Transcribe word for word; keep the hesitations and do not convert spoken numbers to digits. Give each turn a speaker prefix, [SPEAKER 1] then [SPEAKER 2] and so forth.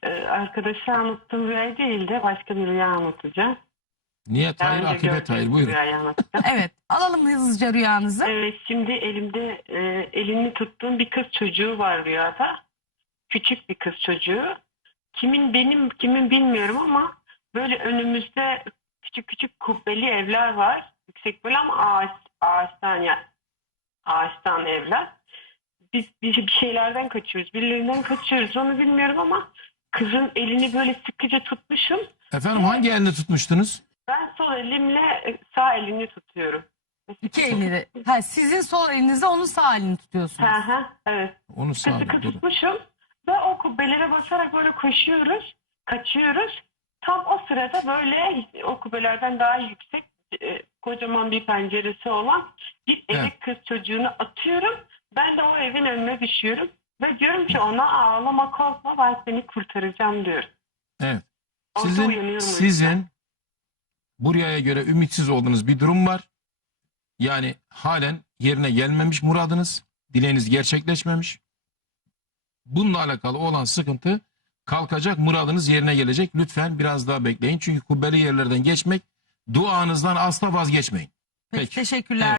[SPEAKER 1] e, arkadaşa anlattığım rüya değil de başka bir rüya anlatacağım.
[SPEAKER 2] Niyet hayır,
[SPEAKER 1] Daha önce
[SPEAKER 2] akıbet hayır.
[SPEAKER 1] gördüğüm
[SPEAKER 2] Buyurun.
[SPEAKER 1] rüyayı anlatacağım.
[SPEAKER 3] Evet. Alalım hızlıca rüyanızı.
[SPEAKER 1] Evet, şimdi elimde e, elini tuttuğum bir kız çocuğu var rüyada. Küçük bir kız çocuğu. Kimin benim kimin bilmiyorum ama böyle önümüzde küçük küçük kubbeli evler var. Yüksek böyle ama ağaç, ağaçtan ya ağaçtan evler. Biz, biz bir şeylerden kaçıyoruz. Birilerinden kaçıyoruz. Onu bilmiyorum ama kızın elini böyle sıkıca tutmuşum.
[SPEAKER 2] Efendim hangi elini tutmuştunuz?
[SPEAKER 1] Ben sol elimle sağ elini tutuyorum.
[SPEAKER 3] İki elini de. Ha, sizin sol elinizde onun sağ elini tutuyorsunuz.
[SPEAKER 1] Hı hı, evet.
[SPEAKER 2] Onu
[SPEAKER 1] Sıkı
[SPEAKER 2] sağ
[SPEAKER 1] sıkı
[SPEAKER 2] olun. Durun.
[SPEAKER 1] tutmuşum ve o kubbelere basarak böyle koşuyoruz, kaçıyoruz. Tam o sırada böyle o kubbelerden daha yüksek e, kocaman bir penceresi olan bir eve
[SPEAKER 2] Evet.
[SPEAKER 1] kız çocuğunu atıyorum. Ben de o evin önüne düşüyorum ve diyorum ki ona ağlama korkma ben seni kurtaracağım diyorum.
[SPEAKER 2] Evet.
[SPEAKER 1] Orada
[SPEAKER 2] Sizin,
[SPEAKER 1] uyanıyorum o yüzden.
[SPEAKER 2] sizin buraya göre ümitsiz olduğunuz bir durum var. Yani halen yerine gelmemiş muradınız. Dileğiniz gerçekleşmemiş. Bununla alakalı olan sıkıntı kalkacak, muradınız yerine gelecek. Lütfen biraz daha bekleyin. Çünkü kubbeli yerlerden geçmek, duanızdan asla vazgeçmeyin.
[SPEAKER 3] Peki,
[SPEAKER 2] Peki.
[SPEAKER 3] teşekkürler.
[SPEAKER 2] Evet.